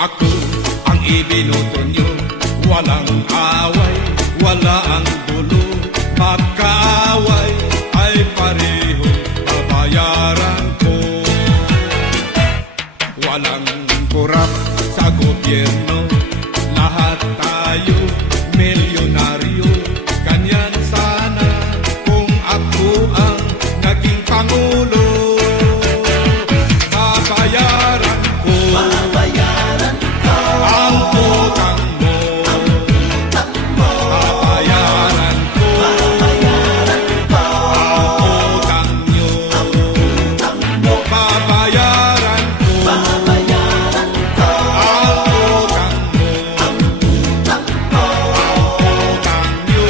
Ako ang ibinoto nyo, walang away, wala ang gulo. Pagkaaway ay pareho babayaran ko. Walang korap sa gobyerno, lahat tayo milyonaryo. Ganyan sana kung ako ang naging pangulo. Babayaran ko ang utang mo. Babayaran ko ang utang nyo. Babayaran ko ang utang mo. Utang nyo.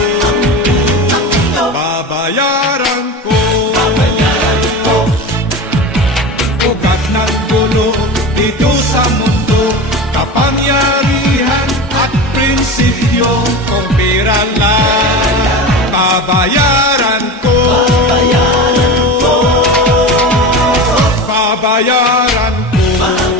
Babayaran ko. Ugat ng gulo dito sa mundo, kapangyarihan at prinsipyo kung pera lang. Babayaran ko. Babayaran ko.